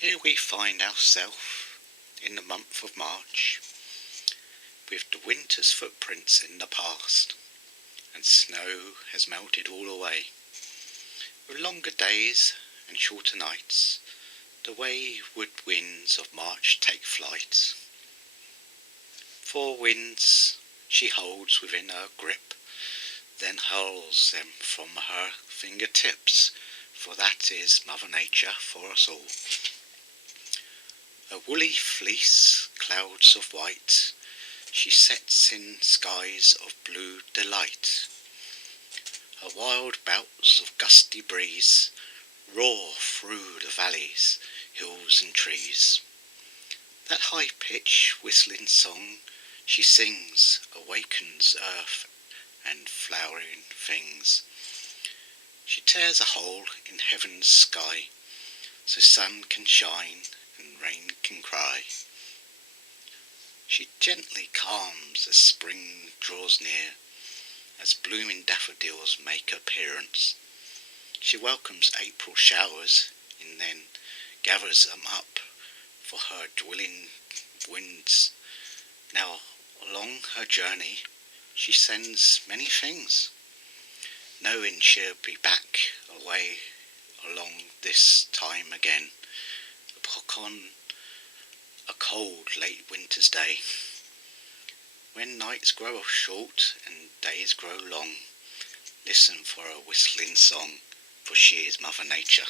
Here we find ourselves in the month of March, with the winter's footprints in the past, and snow has melted all away. With longer days and shorter nights, the wayward winds of March take flight. 4 winds she holds within her grip, then hurls them from her fingertips, for that is Mother Nature for us all. A woolly fleece, clouds of white, she sets in skies of blue delight. Her wild bouts of gusty breeze roar through the valleys, hills and trees. That high-pitched whistling song she sings awakens earth and flowering things. She tears a hole in heaven's sky, so sun can shine and rain can cry. She gently calms as spring draws near, as blooming daffodils make appearance. She welcomes April showers and then gathers them up for her dwelling winds. Now along her journey she sends many things, knowing she'll be back away along this time again, upon a cold late winter's day. When nights grow short and days grow long, listen for a whistling song, for she is Mother Nature.